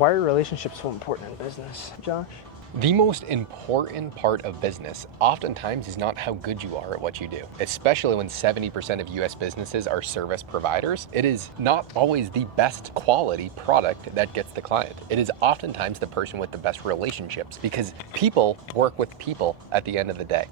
Why are relationships so important in business, Josh? The most important part of business oftentimes is not how good you are at what you do, especially when 70% of US businesses are service providers. It is not always the best quality product that gets the client. It is oftentimes the person with the best relationships, because people work with people at the end of the day.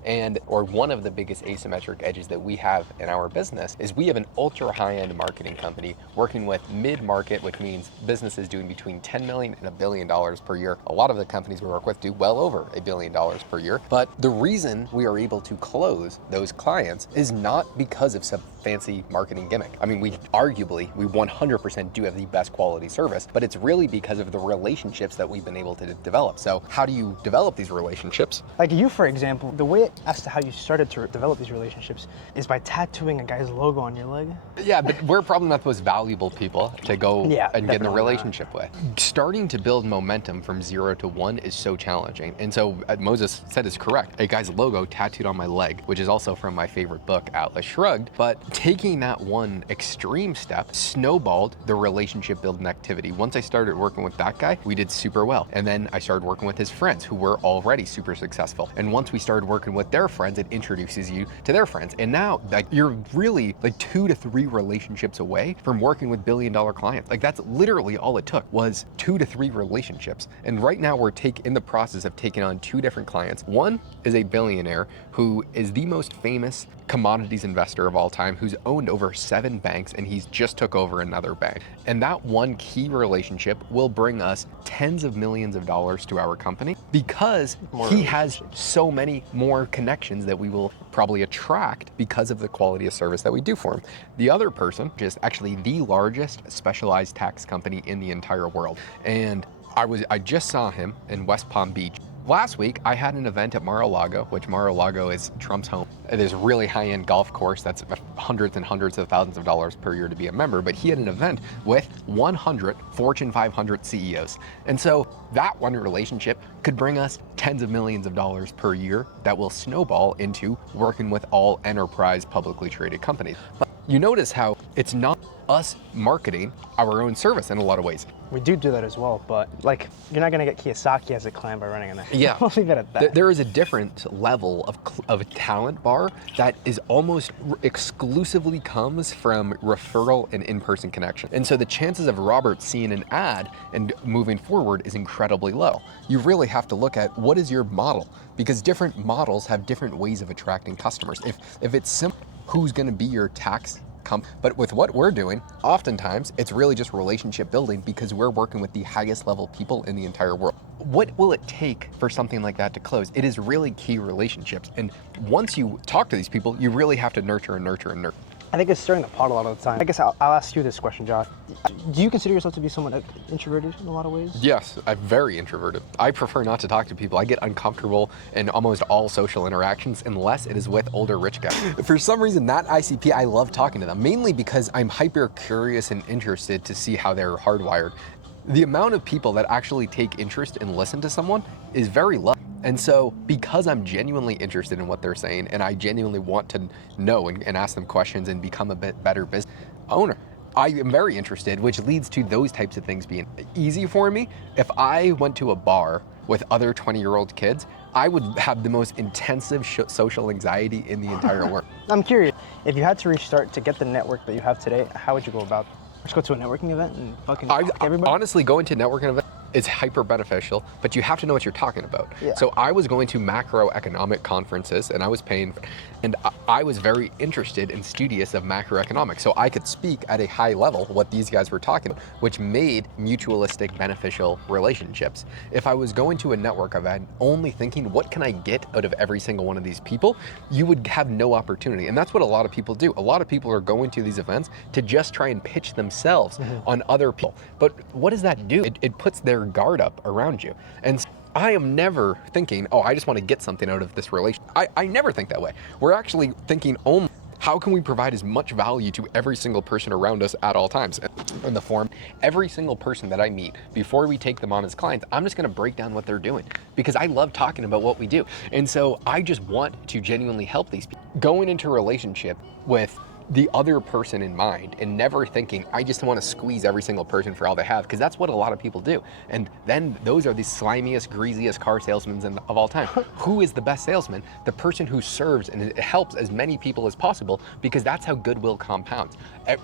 Or one of the biggest asymmetric edges that we have in our business is we have an ultra high-end marketing company working with mid-market, which means businesses doing between 10 million and $1 billion per year. A lot of the companies we work with do well over $1 billion per year. But the reason we are able to close those clients is not because of some fancy marketing gimmick. I mean, we 100% do have the best quality service, but it's really because of the relationships that we've been able to develop. So how do you develop these relationships? Like you, for example, the way as to how you started to develop these relationships is by tattooing a guy's logo on your leg. Yeah, but we're probably not the most valuable people to go and get in a definitely relationship with. Starting to build momentum from 0 to 1 is so challenging. And so Moses said is correct. A guy's logo tattooed on my leg, which is also from my favorite book, Atlas Shrugged. But taking that one extreme step snowballed the relationship building activity. Once I started working with that guy, we did super well. And then I started working with his friends who were already super successful. And once we started working with their friends, it introduces you to their friends. And now you're really 2 to 3 relationships away from working with billion-dollar clients. That's literally all it took, was 2 to 3 relationships. And right now we're in the process of taking on 2 different clients. One is a billionaire who is the most famous commodities investor of all time, who's owned over 7 banks, and he's just took over another bank. And that one key relationship will bring us tens of millions of dollars to our company, because he has so many more connections that we will probably attract because of the quality of service that we do for him. The other person is actually the largest specialized tax company in the entire world. And I just saw him in West Palm Beach. Last week, I had an event at Mar-a-Lago, which Mar-a-Lago is Trump's home. It is a really high-end golf course that's hundreds and hundreds of thousands of dollars per year to be a member, but he had an event with 100 Fortune 500 CEOs. And so that one relationship could bring us tens of millions of dollars per year that will snowball into working with all enterprise publicly traded companies. But you notice how it's not us marketing our own service in a lot of ways. We do that as well, but you're not gonna get Kiyosaki as a client by running an ad. Yeah, I'll leave it at that. There is a different level of a talent bar that is almost exclusively comes from referral and in-person connection. And so the chances of Robert seeing an ad and moving forward is incredibly low. You really have to look at what is your model, because different models have different ways of attracting customers. If it's simple, who's gonna be your tax? But with what we're doing, oftentimes it's really just relationship building, because we're working with the highest level people in the entire world. What will it take for something like that to close? It is really key relationships. And once you talk to these people, you really have to nurture and nurture and nurture. I think it's stirring the pot a lot of the time. I guess I'll ask you this question, Josh. Do you consider yourself to be somewhat introverted in a lot of ways? Yes, I'm very introverted. I prefer not to talk to people. I get uncomfortable in almost all social interactions unless it is with older rich guys. For some reason, that ICP, I love talking to them, mainly because I'm hyper curious and interested to see how they're hardwired. The amount of people that actually take interest and listen to someone is very low. And so because I'm genuinely interested in what they're saying, and I genuinely want to know and ask them questions and become a bit better business owner, I am very interested, which leads to those types of things being easy for me. If I went to a bar with other 20-year-old kids, I would have the most intensive social anxiety in the entire world. I'm curious, if you had to restart to get the network that you have today, how would you go about it? Just go to a networking event and fucking talk to everybody? Honestly, going to a networking event is hyper beneficial, but you have to know what you're talking about. Yeah. So I was going to macroeconomic conferences, and I was paying, and I was very interested and studious of macroeconomics. So I could speak at a high level what these guys were talking about, which made mutualistic beneficial relationships. If I was going to a network event only thinking, what can I get out of every single one of these people, you would have no opportunity. And that's what a lot of people do. A lot of people are going to these events to just try and pitch themselves on other people. But what does that do? It puts their guard up around you. And I am never thinking, oh, I just want to get something out of this relation. I never think that way. We're actually thinking only, how can we provide as much value to every single person around us at all times? In the form, every single person that I meet, before we take them on as clients, I'm just gonna break down what they're doing, because I love talking about what we do. And so I just want to genuinely help these people. Going into a relationship with the other person in mind and never thinking, I just want to squeeze every single person for all they have, because that's what a lot of people do. And then those are the slimiest, greasiest car salesmen of all time. Who is the best salesman? The person who serves and helps as many people as possible, because that's how goodwill compounds.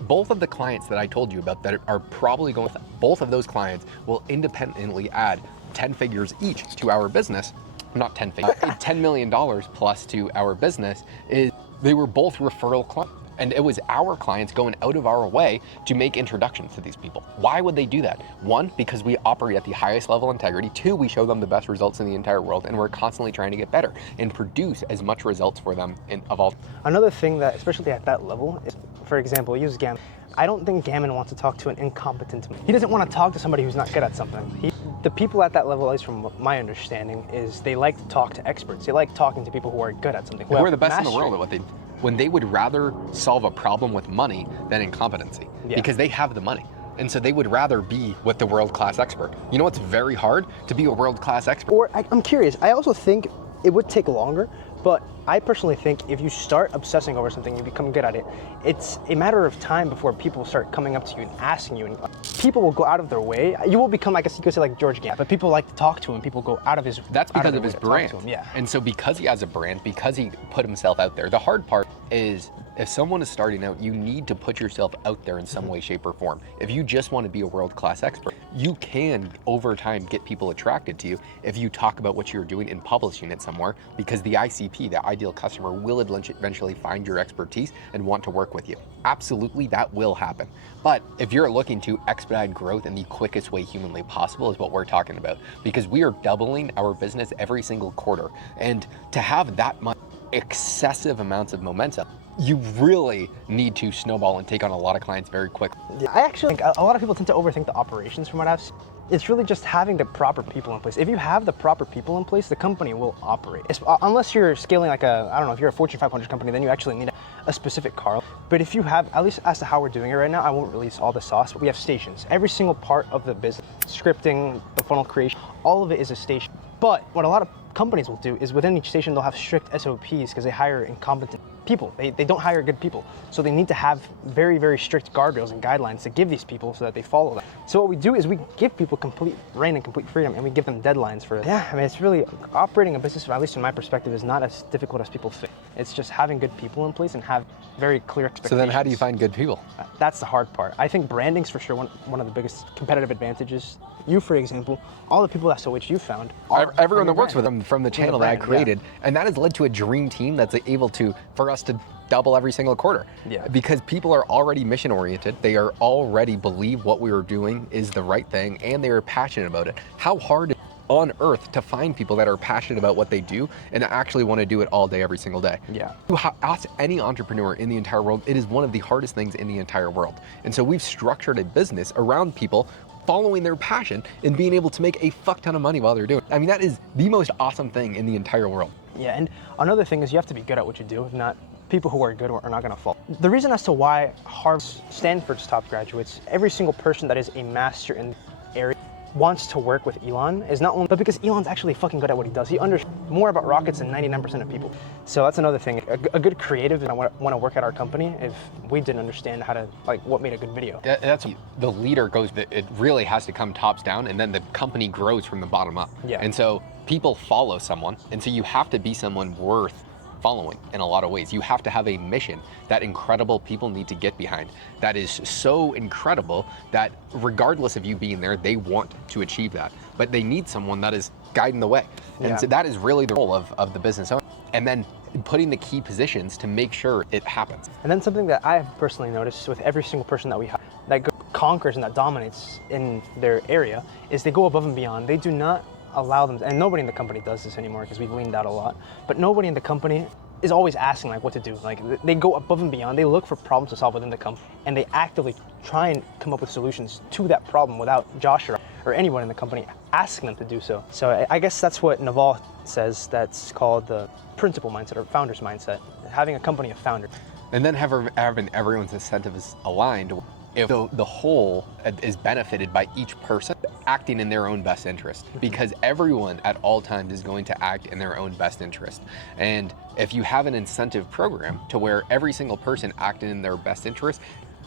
Both of the clients that I told you about that are probably going, both of those clients will independently add 10 figures each to our business. Not 10 figures, $10 million plus to our business. Is they were both referral clients. And it was our clients going out of our way to make introductions to these people. Why would they do that? One, because we operate at the highest level of integrity. Two, we show them the best results in the entire world, and we're constantly trying to get better and produce as much results for them of all. Another thing that, especially at that level, is, for example, use Gammon. I don't think Gammon wants to talk to an incompetent. He doesn't want to talk to somebody who's not good at something. The people at that level, at least from my understanding, is they like to talk to experts. They like talking to people who are good at something. Who are the best in the world at what they do. When they would rather solve a problem with money than incompetency, because they have the money. And so they would rather be with the world-class expert. You know what's very hard? To be a world-class expert. Or I'm curious, I also think it would take longer, but I personally think if you start obsessing over something, you become good at it, it's a matter of time before people start coming up to you and asking you. And people will go out of their way. You will become, I guess you could say, like George Gammon, but people like to talk to him. People go out of his That's because of his brand. Yeah. And so because he has a brand, because he put himself out there, the hard part is if someone is starting out, you need to put yourself out there in some way, shape, or form. If you just want to be a world-class expert, you can, over time, get people attracted to you if you talk about what you're doing and publishing it somewhere, because the ICP, the ideal customer, will eventually find your expertise and want to work with you. Absolutely, that will happen. But if you're looking to expedite growth in the quickest way humanly possible is what we're talking about, because we are doubling our business every single quarter. And to have that much excessive amounts of momentum, you really need to snowball and take on a lot of clients very quickly. Yeah, I actually think a lot of people tend to overthink the operations from what I've seen. It's really just having the proper people in place. If you have the proper people in place, the company will operate. Unless you're scaling like I don't know, if you're a Fortune 500 company, then you actually need a specific car. But if you have, at least as to how we're doing it right now, I won't release all the sauce, but we have stations. Every single part of the business, scripting, the funnel creation, all of it is a station. But what a lot of companies will do is within each station, they'll have strict SOPs because they hire incompetent people. They don't hire good people. So they need to have very, very strict guardrails and guidelines to give these people so that they follow them. So what we do is we give people complete reign and complete freedom, and we give them deadlines for it. Yeah, I mean, it's really, operating a business, at least in my perspective, is not as difficult as people think. It's just having good people in place and have very clear expectations. So then how do you find good people? That's the hard part. I think branding's for sure one of the biggest competitive advantages. You, for example, all the people that which you found. Everyone that works with them from the channel that I created, and that has led to a dream team that's able to, for us to double every single quarter. Yeah. Because people are already mission oriented, they are already believe what we are doing is the right thing, and they are passionate about it. How hard is it on earth to find people that are passionate about what they do and actually want to do it all day, every single day? Yeah. You ask any entrepreneur in the entire world, it is one of the hardest things in the entire world. And so we've structured a business around people following their passion and being able to make a fuck ton of money while they're doing it. I mean, that is the most awesome thing in the entire world. Yeah, and another thing is you have to be good at what you do. If not, people who are good are not going to fall. The reason as to why Harvard, Stanford's top graduates, every single person that is a master in the area wants to work with Elon is not only, but because Elon's actually fucking good at what he does. He understands more about rockets than 99% of people. So that's another thing. A good creative, and I want to work at our company if we didn't understand how to, like, what made a good video. That's the leader goes, it really has to come tops down, and then the company grows from the bottom up. Yeah. And so people follow someone, and so you have to be someone worth following in a lot of ways. You have to have a mission that incredible people need to get behind, that is so incredible that regardless of you being there, they want to achieve that. But they need someone that is guiding the way. And so that is really the role of the business owner. And then putting the key positions to make sure it happens. And then something that I have personally noticed with every single person that we have that conquers and that dominates in their area is they go above and beyond. They do not allow them, and nobody in the company does this anymore because we've leaned out a lot, but nobody in the company is always asking like what to do. Like they go above and beyond. They look for problems to solve within the company, and they actively try and come up with solutions to that problem without Josh or anyone in the company asking them to do so. So I guess that's what Naval says, that's called the principal mindset or founder's mindset, having a company of founders. And then having everyone's incentives aligned. if the whole is benefited by each person acting in their own best interest, because everyone at all times is going to act in their own best interest. And if you have an incentive program to where every single person acting in their best interest,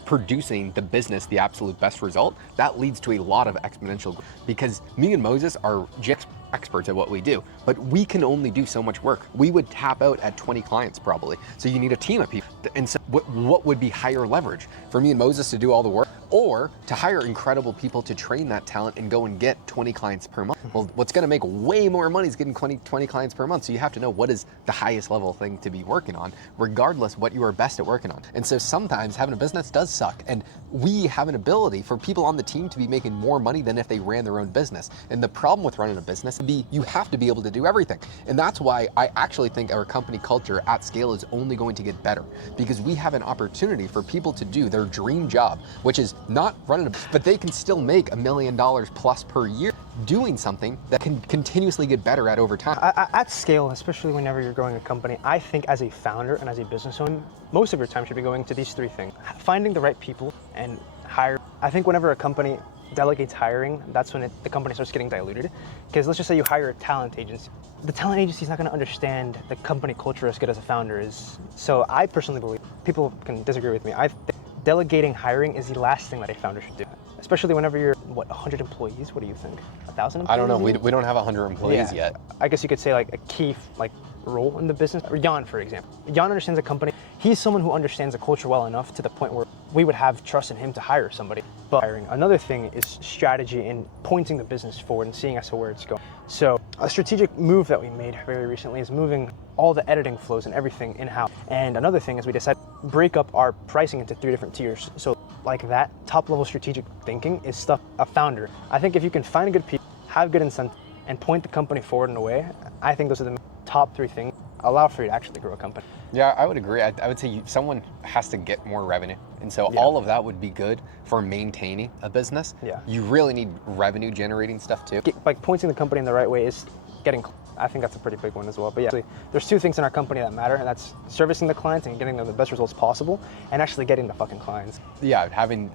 producing the business the absolute best result, that leads to a lot of exponential growth. Because me and Moses are just experts at what we do, but we can only do so much work. We would tap out at 20 clients probably. So you need a team of people. And so what would be higher leverage for me and Moses to do all the work, or to hire incredible people to train that talent and go and get 20 clients per month? Well, what's going to make way more money is getting 20 clients per month. So you have to know what is the highest level thing to be working on, regardless what you are best at working on. And so sometimes having a business does suck. And we have an ability for people on the team to be making more money than if they ran their own business. And the problem with running a business is you have to be able to do everything. And that's why I actually think our company culture at scale is only going to get better, because we have an opportunity for people to do their dream job, which is not running but they can still make $1 million plus per year doing something that can continuously get better at over time. At scale, especially whenever you're growing a company, I think as a founder and as a business owner, most of your time should be going to these three things. Finding the right people and hire. I think whenever a company delegates hiring, that's when the company starts getting diluted. Because let's just say you hire a talent agency. The talent agency is not going to understand the company culture as good as a founder is. So I personally believe, people can disagree with me, I think delegating hiring is the last thing that a founder should do. Especially whenever you're, 100 employees? What do you think? 1,000 employees? I don't know. We don't have 100 employees yet. I guess you could say like a key role in the business. Or Jan, for example. Jan understands a company. He's someone who understands the culture well enough to the point where we would have trust in him to hire somebody. But hiring. Another thing is strategy and pointing the business forward and seeing as to where it's going. So a strategic move that we made very recently is moving all the editing flows and everything in-house. And another thing is we decided to break up our pricing into 3 different tiers. So like that, top level strategic thinking is stuff a founder. I think if you can find good people, have good incentive, and point the company forward in a way, I think those are the top 3 things allow for you to actually grow a company. Yeah, I would agree. I would say someone has to get more revenue. And so all of that would be good for maintaining a business. Yeah. You really need revenue generating stuff too. Like pointing the company in the right way is getting, I think that's a pretty big one as well. But yeah, there's 2 things in our company that matter, and that's servicing the clients and getting them the best results possible, and actually getting the fucking clients. Yeah, having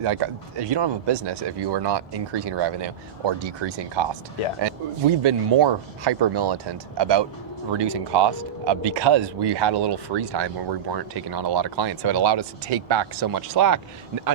if you don't have a business, if you are not increasing revenue or decreasing cost. Yeah. And we've been more hyper militant about reducing cost because we had a little freeze time when we weren't taking on a lot of clients. So it allowed us to take back so much slack.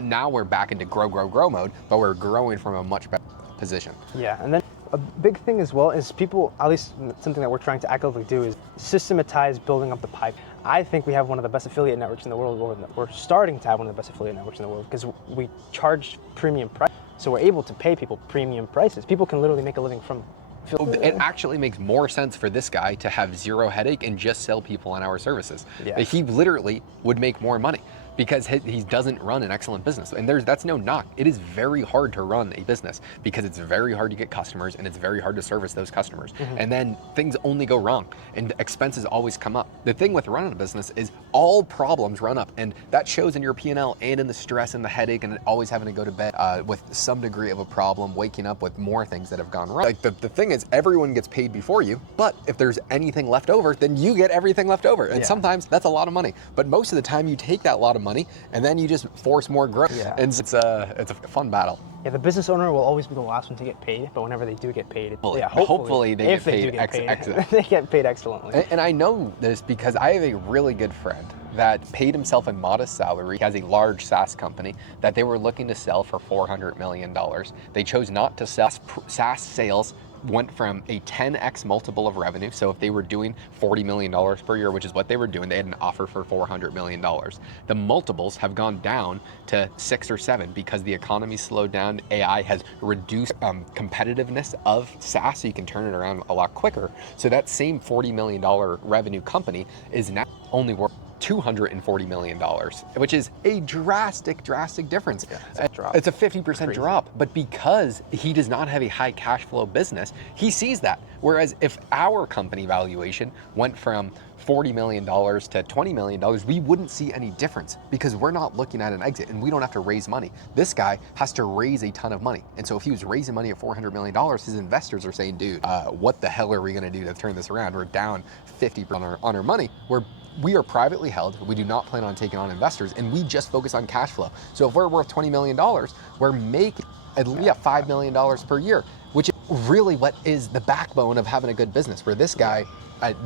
Now we're back into grow mode, but we're growing from a much better position. Yeah, and then a big thing as well is people, at least something that we're trying to actively do, is systematize building up the pipe. I think we have one of the best affiliate networks in the world, or we're starting to have one of the best affiliate networks in the world, because we charge premium price. So we're able to pay people premium prices. People can literally make a living from it actually makes more sense for this guy to have zero headache and just sell people on our services. Yeah. He literally would make more money because he doesn't run an excellent business. And that's no knock. It is very hard to run a business because it's very hard to get customers and it's very hard to service those customers. And then things only go wrong and expenses always come up. The thing with running a business is all problems run up, and that shows in your P&L and in the stress and the headache and always having to go to bed with some degree of a problem, waking up with more things that have gone wrong. Like the thing is, everyone gets paid before you, but if there's anything left over, then you get everything left over. And sometimes that's a lot of money. But most of the time you take that lot of money and then you just force more growth. Yeah. And it's a fun battle. Yeah, the business owner will always be the last one to get paid, but whenever they do get paid, hopefully they get paid excellent. They get paid excellently. And I know this because I have a really good friend that paid himself a modest salary. He has a large SaaS company that they were looking to sell for $400 million. They chose not to sell. SaaS sales went from a 10x multiple of revenue. So if they were doing $40 million per year, which is what they were doing, they had an offer for $400 million. The multiples have gone down to 6 or 7 because the economy slowed down. AI has reduced competitiveness of SaaS, so you can turn it around a lot quicker. So that same $40 million revenue company is now only worth $240 million, which is a drastic difference. Yeah, it's a 50% drop, but because he does not have a high cash flow business, he sees that. Whereas if our company valuation went from $40 million to $20 million, we wouldn't see any difference because we're not looking at an exit and we don't have to raise money. This guy has to raise a ton of money. And so if he was raising money at $400 million, his investors are saying, dude, what the hell are we gonna do to turn this around? We're down 50% on our money. Where we are privately held. We do not plan on taking on investors, and we just focus on cash flow. So if we're worth $20 million, we're making at least $5 million per year, which is really what is the backbone of having a good business. Where this guy,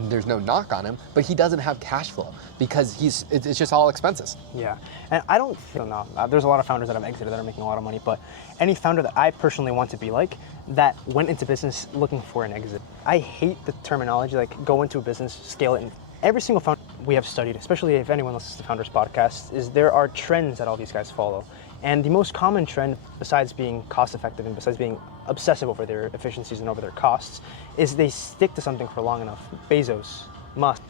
there's no knock on him, but he doesn't have cash flow because it's just all expenses. Yeah, and I don't feel now. There's a lot of founders that have exited that are making a lot of money, but any founder that I personally want to be like that went into business looking for an exit. I hate the terminology like go into a business, scale it, and every single founder we have studied, especially if anyone listens to Founders Podcast, is there are trends that all these guys follow. And the most common trend, besides being cost effective and besides being obsessive over their efficiencies and over their costs, is they stick to something for long enough. Bezos, Musk,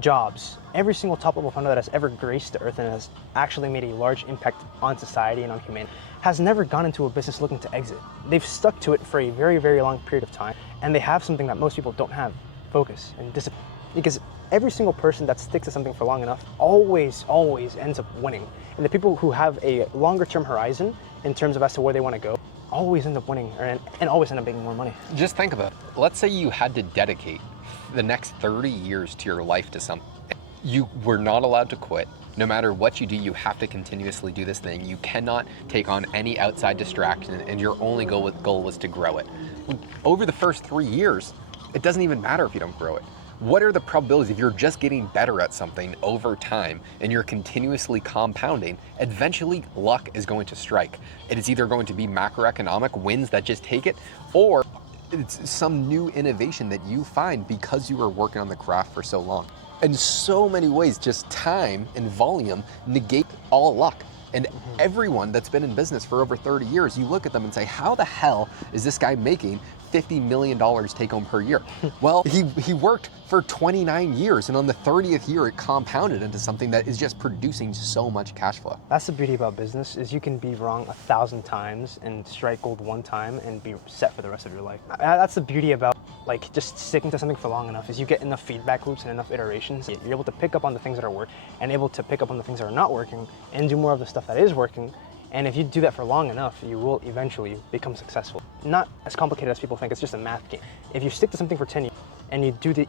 Jobs, every single top level founder that has ever graced the earth and has actually made a large impact on society and on humanity has never gone into a business looking to exit. They've stuck to it for a very, very long period of time, and they have something that most people don't have: focus and discipline. Because every single person that sticks to something for long enough always ends up winning. And the people who have a longer term horizon in terms of as to where they want to go always end up winning and always end up making more money. Just think about it. Let's say you had to dedicate the next 30 years to your life to something. You were not allowed to quit. No matter what you do, you have to continuously do this thing. You cannot take on any outside distraction, and your only goal was to grow it. Over the first 3 years, it doesn't even matter if you don't grow it. What are the probabilities if you're just getting better at something over time and you're continuously compounding? Eventually, luck is going to strike. It is either going to be macroeconomic wins that just take it, or it's some new innovation that you find because you were working on the craft for so long. In so many ways, just time and volume negate all luck. And everyone that's been in business for over 30 years, you look at them and say, how the hell is this guy making $50 million take home per year? Well, he worked for 29 years, and on the 30th year, it compounded into something that is just producing so much cash flow. That's the beauty about business, is you can be wrong 1,000 times and strike gold one time and be set for the rest of your life. That's the beauty about like just sticking to something for long enough, is you get enough feedback loops and enough iterations. You're able to pick up on the things that are working and able to pick up on the things that are not working and do more of the stuff that is working. And if you do that for long enough, you will eventually become successful. Not as complicated as people think, it's just a math game. If you stick to something for 10 years and you do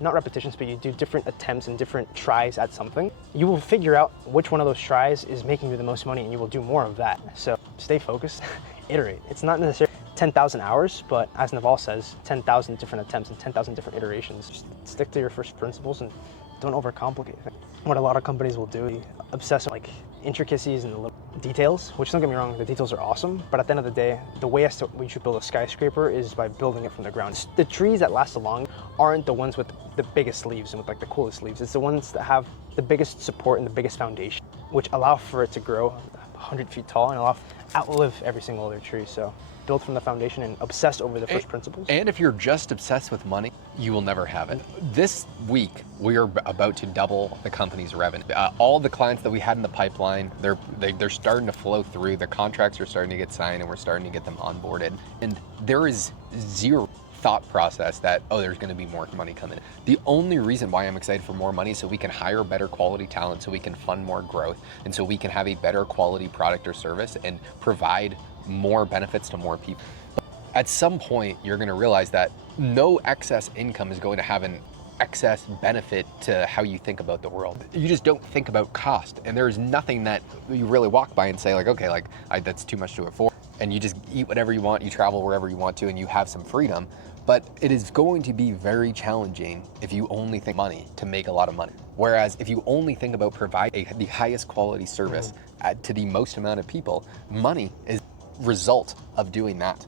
not repetitions, but you do different attempts and different tries at something, you will figure out which one of those tries is making you the most money and you will do more of that. So stay focused, iterate. It's not necessarily 10,000 hours, but as Naval says, 10,000 different attempts and 10,000 different iterations. Just stick to your first principles and don't overcomplicate things. What a lot of companies will do, obsess on like intricacies and the little details, which, don't get me wrong, the details are awesome, but at the end of the day, the way as to we should build a skyscraper is by building it from the ground. The trees that last along aren't the ones with the biggest leaves and with like the coolest leaves. It's the ones that have the biggest support and the biggest foundation, which allow for it to grow 100 feet tall and outlive every single other tree. So build from the foundation and obsess over the first principles. And if you're just obsessed with money, you will never have it. This week, we are about to double the company's revenue. All the clients that we had in the pipeline, they're starting to flow through. The contracts are starting to get signed, and we're starting to get them onboarded. And there is zero thought process that, oh, there's going to be more money coming in. The only reason why I'm excited for more money is so we can hire better quality talent, so we can fund more growth, and so we can have a better quality product or service and provide more benefits to more people. But at some point, you're going to realize that no excess income is going to have an excess benefit to how you think about the world. You just don't think about cost, and there's nothing that you really walk by and say like, okay, like that's too much to afford, and you just eat whatever you want, you travel wherever you want to, and you have some freedom. But it is going to be very challenging if you only think money to make a lot of money. Whereas if you only think about providing the highest quality service to the most amount of people, money is result of doing that.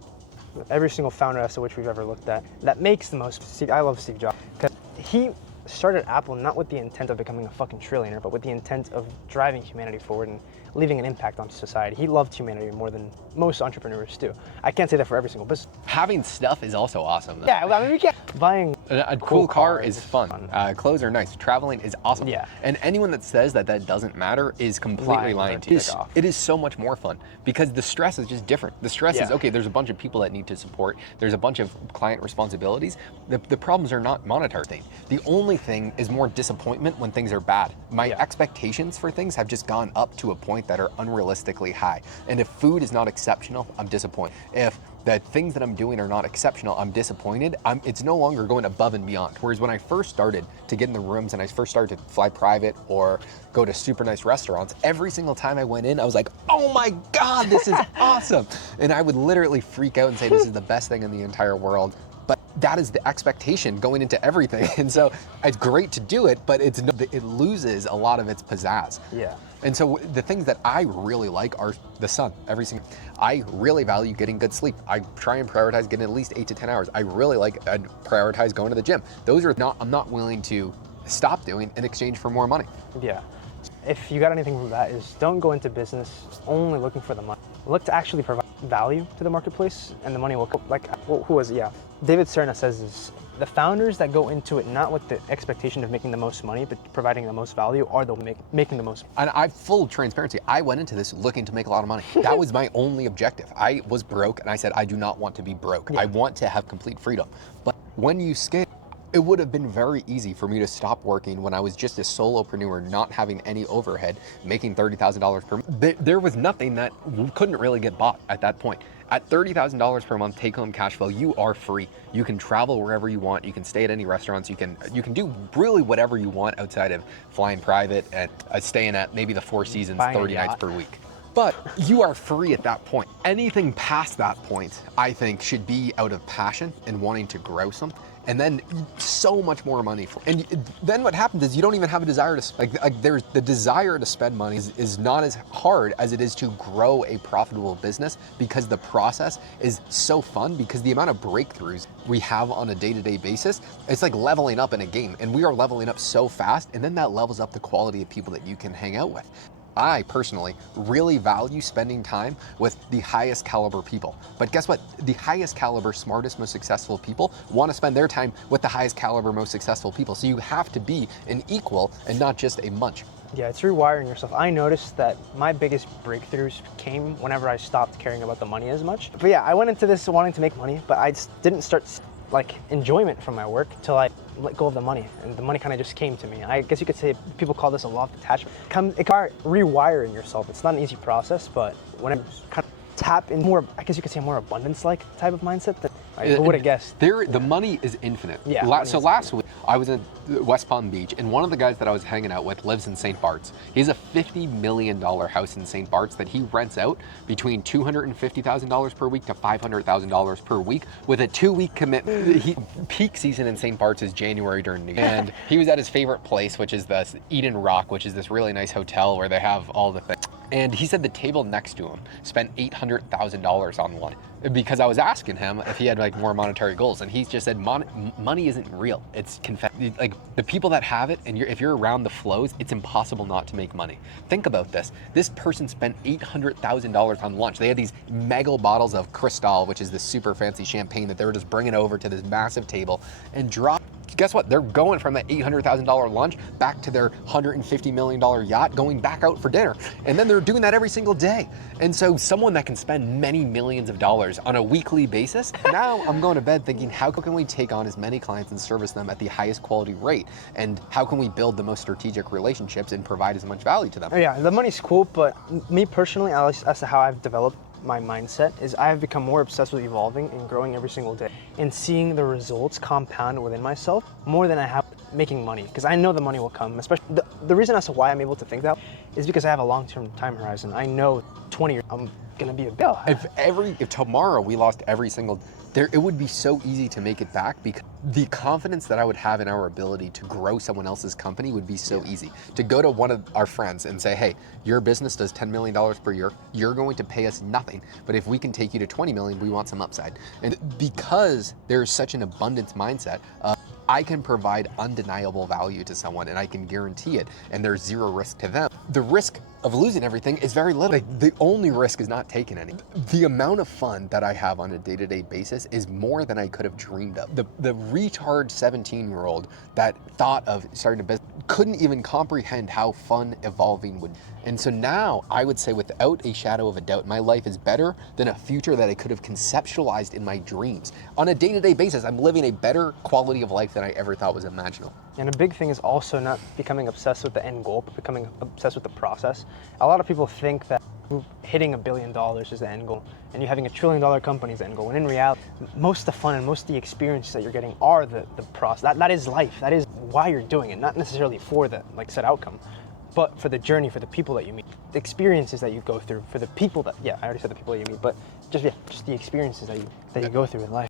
Every single founder as to which we've ever looked at that makes the most. I love Steve Jobs because he started Apple not with the intent of becoming a fucking trillionaire, but with the intent of driving humanity forward and leaving an impact on society. He loved humanity more than most entrepreneurs do. I can't say that for every single business. Having stuff is also awesome, though. Yeah, I mean, we can't. Buying a cool car is fun. Clothes are nice. Traveling is awesome. Yeah. And anyone that says that doesn't matter is completely lying to you. It is so much more fun because the stress is just different. The stress is, okay, there's a bunch of people that need to support. There's a bunch of client responsibilities. The problems are not monetary thing. The only thing is more disappointment when things are bad. My expectations for things have just gone up to a point that are unrealistically high. And if food is not exceptional, I'm disappointed. If the things that I'm doing are not exceptional, I'm disappointed, it's no longer going above and beyond. Whereas when I first started to get in the rooms and I first started to fly private or go to super nice restaurants, every single time I went in, I was like, oh my God, this is awesome. And I would literally freak out and say, this is the best thing in the entire world. But that is the expectation going into everything. And so it's great to do it, but it loses a lot of its pizzazz. Yeah. And so the things that I really like are the sun. I really value getting good sleep. I try and prioritize getting at least 8 to 10 hours. I really prioritize going to the gym. I'm not willing to stop doing in exchange for more money. Yeah. If you got anything from that, is don't go into business only looking for the money. Look to actually provide value to the marketplace, and the money will come. Like, who was it? Yeah. David Serna says is the founders that go into it not with the expectation of making the most money, but providing the most value, are the making the most. And I full transparency, I went into this looking to make a lot of money. That was my only objective. I was broke, and I said, I do not want to be broke. Yeah. I want to have complete freedom. But when you scale, it would have been very easy for me to stop working when I was just a solopreneur, not having any overhead, making $30,000 per month. There was nothing that couldn't really get bought at that point. At $30,000 per month take-home cash flow, you are free. You can travel wherever you want. You can stay at any restaurants. You can do really whatever you want outside of flying private and staying at maybe the Four Seasons 30 nights per week. But you are free at that point. Anything past that point, I think, should be out of passion and wanting to grow something. And then so much more money. And then what happens is you don't even have a desire to spend. There's the desire to spend money is not as hard as it is to grow a profitable business, because the process is so fun, because the amount of breakthroughs we have on a day-to-day basis, it's like leveling up in a game, and we are leveling up so fast, and then that levels up the quality of people that you can hang out with. I personally really value spending time with the highest caliber people. But guess what? The highest caliber, smartest, most successful people want to spend their time with the highest caliber, most successful people. So you have to be an equal and not just a munch. Yeah, it's rewiring yourself. I noticed that my biggest breakthroughs came whenever I stopped caring about the money as much. But yeah, I went into this wanting to make money, but I didn't start like enjoyment from my work till I let go of the money, and the money kind of just came to me. I guess you could say people call this a law of attachment. It can rewiring yourself. It's not an easy process, but when I kind of tap in more, I guess you could say more abundance-like type of mindset, that I would have guessed. The money is infinite. Yeah. Last week, I was in West Palm Beach, and one of the guys that I was hanging out with lives in St. Bart's. He has a $50 million house in St. Bart's that he rents out between $250,000 per week to $500,000 per week with a 2-week commitment. Peak season in St. Bart's is January during New Year. And he was at his favorite place, which is the Eden Rock, which is this really nice hotel where they have all the things. And he said the table next to him spent $800,000 on lunch, because I was asking him if he had like more monetary goals, and he just said money isn't real. It's like the people that have it, and if you're around the flows, it's impossible not to make money. Think about this. This person spent $800,000 on lunch. They had these mega bottles of Cristal, which is this super fancy champagne that they were just bringing over to this massive table and drop. Guess what? They're going from that $800,000 lunch back to their $150 million yacht, going back out for dinner. And then they're doing that every single day. And so someone that can spend many millions of dollars on a weekly basis, now I'm going to bed thinking, how can we take on as many clients and service them at the highest quality rate? And how can we build the most strategic relationships and provide as much value to them? Yeah, the money's cool, but me personally, at least as to how I've developed my mindset, is I have become more obsessed with evolving and growing every single day and seeing the results compound within myself more than I have making money, because I know the money will come. Especially the reason as to why I'm able to think that is because I have a long-term time horizon. I know 20 years I'm gonna be a big. If tomorrow we lost every single, it would be so easy to make it back, because the confidence that I would have in our ability to grow someone else's company would be so easy. To go to one of our friends and say, hey, your business does $10 million per year, you're going to pay us nothing, but if we can take you to 20 million, we want some upside. And because there's such an abundance mindset, I can provide undeniable value to someone, and I can guarantee it, and there's zero risk to them. The risk of losing everything is very little. Like, the only risk is not taking any. The amount of fun that I have on a day-to-day basis is more than I could have dreamed of. The retard 17-year-old that thought of starting a business couldn't even comprehend how fun evolving would be. And so now I would say, without a shadow of a doubt, my life is better than a future that I could have conceptualized in my dreams. On a day-to-day basis, I'm living a better quality of life than I ever thought was imaginable. And a big thing is also not becoming obsessed with the end goal, but becoming obsessed with the process. A lot of people think that hitting $1 billion is the end goal, and you having $1 trillion company is the end goal. And in reality, most of the fun and most of the experiences that you're getting are the process. That is life. That is why you're doing it, not necessarily for the set outcome, but for the journey, for the people that you meet, the experiences that you go through, for the people that, I already said the people that you meet, but just the experiences that you go through in life.